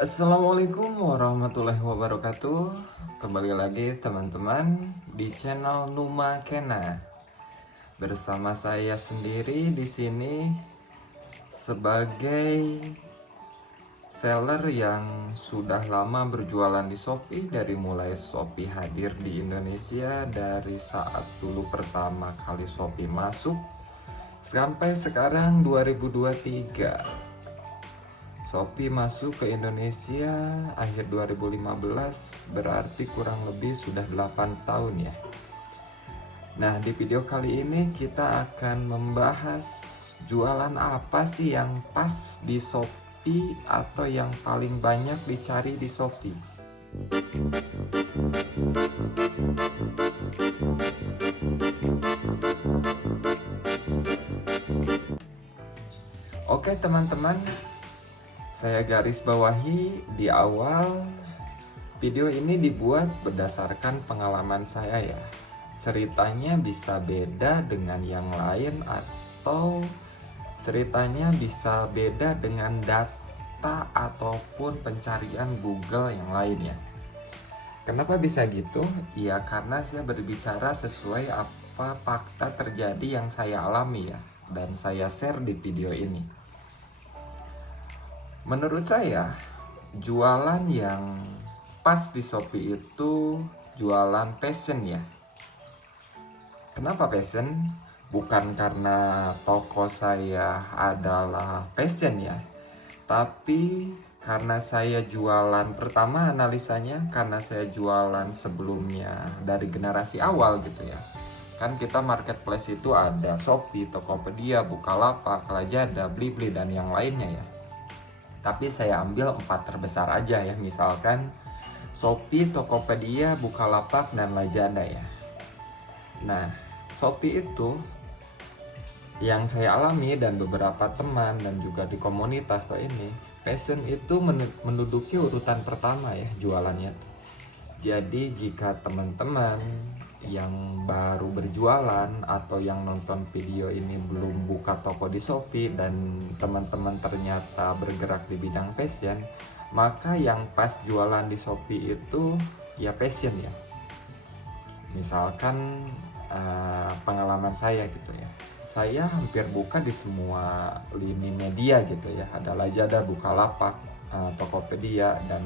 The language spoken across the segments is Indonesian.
Assalamualaikum warahmatullahi wabarakatuh. Kembali lagi teman-teman di channel Numa Kena. Bersama saya sendiri di sini sebagai seller yang sudah lama berjualan di Shopee, dari mulai Shopee hadir di Indonesia dari saat dulu pertama kali Shopee masuk sampai sekarang 2023. Shopee masuk ke Indonesia akhir 2015, berarti kurang lebih sudah 8 tahun ya. Nah, di video kali ini kita akan membahas jualan apa sih yang pas di Shopee atau yang paling banyak dicari di Shopee. Oke teman-teman, saya garis bawahi di awal, video ini dibuat berdasarkan pengalaman saya ya. Ceritanya bisa beda dengan yang lain atau ceritanya bisa beda dengan data ataupun pencarian Google yang lainnya. Kenapa bisa gitu? Ya karena saya berbicara sesuai apa fakta terjadi yang saya alami ya, dan saya share di video ini. Menurut saya, jualan yang pas di Shopee itu jualan passion ya. Kenapa passion? Bukan karena toko saya adalah passion ya, tapi karena saya jualan, pertama analisanya karena saya jualan sebelumnya dari generasi awal gitu ya. Kan kita marketplace itu ada Shopee, Tokopedia, Bukalapak, Lazada, Blibli dan yang lainnya ya. Tapi saya ambil 4 terbesar aja ya, misalkan Shopee, Tokopedia, Bukalapak, dan Lazada ya. Nah, Shopee itu yang saya alami dan beberapa teman dan juga di komunitas tuh ini, passion itu menduduki urutan pertama ya jualannya. Jadi jika teman-teman yang baru berjualan atau yang nonton video ini belum buka toko di Shopee dan teman-teman ternyata bergerak di bidang passion, maka yang pas jualan di Shopee itu ya passion ya. Misalkan pengalaman saya gitu ya, saya hampir buka di semua lini media gitu ya, ada Lazada, Bukalapak, Tokopedia dan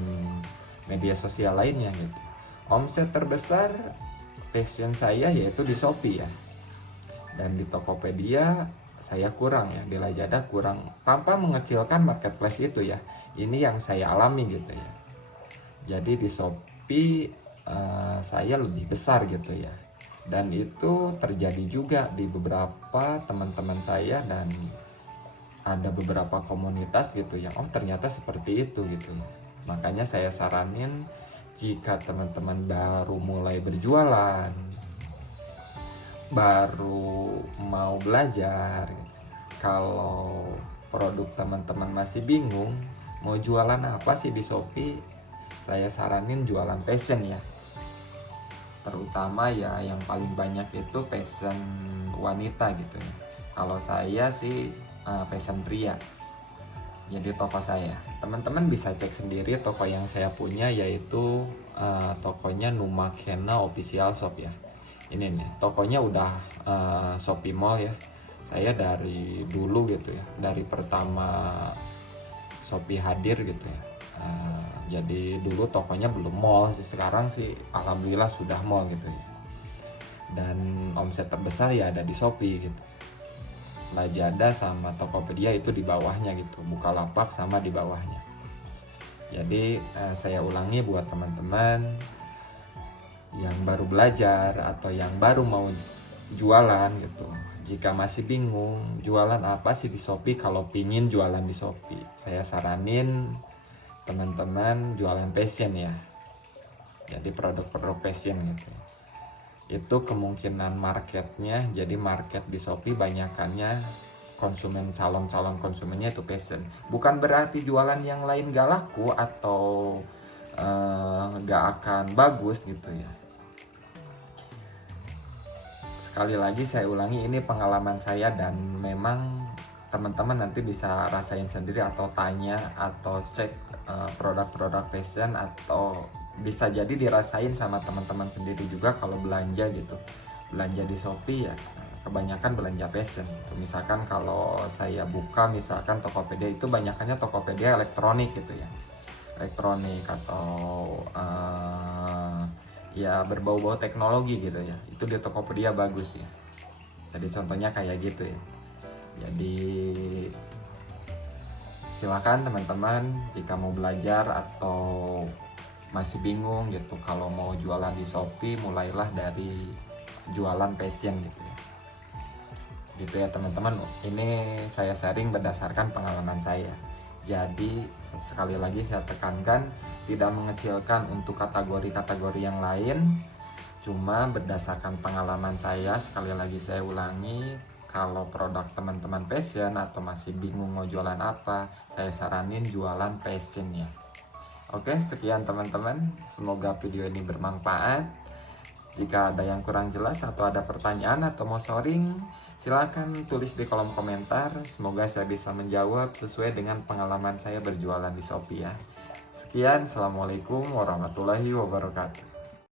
media sosial lainnya gitu. Omset terbesar passion saya yaitu di Shopee ya, dan di Tokopedia saya kurang ya, di Lazada kurang, tanpa mengecilkan marketplace itu ya. Ini yang saya alami gitu ya. Jadi di Shopee saya lebih besar gitu ya, dan itu terjadi juga di beberapa teman-teman saya, dan ada beberapa komunitas gitu yang oh ternyata seperti itu gitu. Makanya saya saranin jika teman-teman baru mulai berjualan, baru mau belajar gitu, kalau produk teman-teman masih bingung mau jualan apa sih di Shopee, saya saranin jualan passion ya. Terutama ya yang paling banyak itu passion wanita gitu ya. Kalau saya sih passion pria. Jadi toko saya, teman-teman bisa cek sendiri toko yang saya punya, yaitu tokonya Numa Kena Official Shop ya. Ini nih tokonya udah Shopee Mall ya. Saya dari dulu gitu ya, dari pertama Shopee hadir gitu ya. Jadi dulu tokonya belum mall sih, sekarang sih alhamdulillah sudah mall gitu ya. Dan omset terbesar ya ada di Shopee gitu. Lazada sama Tokopedia itu di bawahnya gitu, Bukalapak sama di bawahnya. Jadi saya ulangi buat teman-teman yang baru belajar atau yang baru mau jualan gitu, jika masih bingung jualan apa sih di Shopee, kalau pingin jualan di Shopee, saya saranin teman-teman jualan passion ya. Jadi produk-produk passion gitu. Itu kemungkinan marketnya, jadi market di Shopee banyakannya konsumen, calon konsumennya itu passion. Bukan berarti jualan yang lain gak laku atau gak akan bagus gitu ya. Sekali lagi saya ulangi, ini pengalaman saya dan memang teman-teman nanti bisa rasain sendiri atau tanya atau cek produk-produk fashion, atau bisa jadi dirasain sama teman-teman sendiri juga kalau belanja gitu. Belanja di Shopee ya kebanyakan belanja fashion gitu. Misalkan kalau saya buka misalkan Tokopedia, itu banyakannya Tokopedia elektronik gitu ya, elektronik atau ya berbau-bau teknologi gitu ya, itu di Tokopedia bagus ya. Jadi contohnya kayak gitu ya. Jadi silakan teman-teman jika mau belajar atau masih bingung gitu kalau mau jualan di Shopee, mulailah dari jualan fashion gitu ya. Gitu ya teman-teman, ini saya sharing berdasarkan pengalaman saya. Jadi sekali lagi saya tekankan, tidak mengecilkan untuk kategori-kategori yang lain, cuma berdasarkan pengalaman saya. Sekali lagi saya ulangi, kalau produk teman-teman fashion atau masih bingung mau jualan apa, saya saranin jualan fashion ya. Oke, sekian teman-teman, semoga video ini bermanfaat. Jika ada yang kurang jelas atau ada pertanyaan atau mau sharing, silakan tulis di kolom komentar. Semoga saya bisa menjawab sesuai dengan pengalaman saya berjualan di Shopee ya. Sekian, assalamualaikum warahmatullahi wabarakatuh.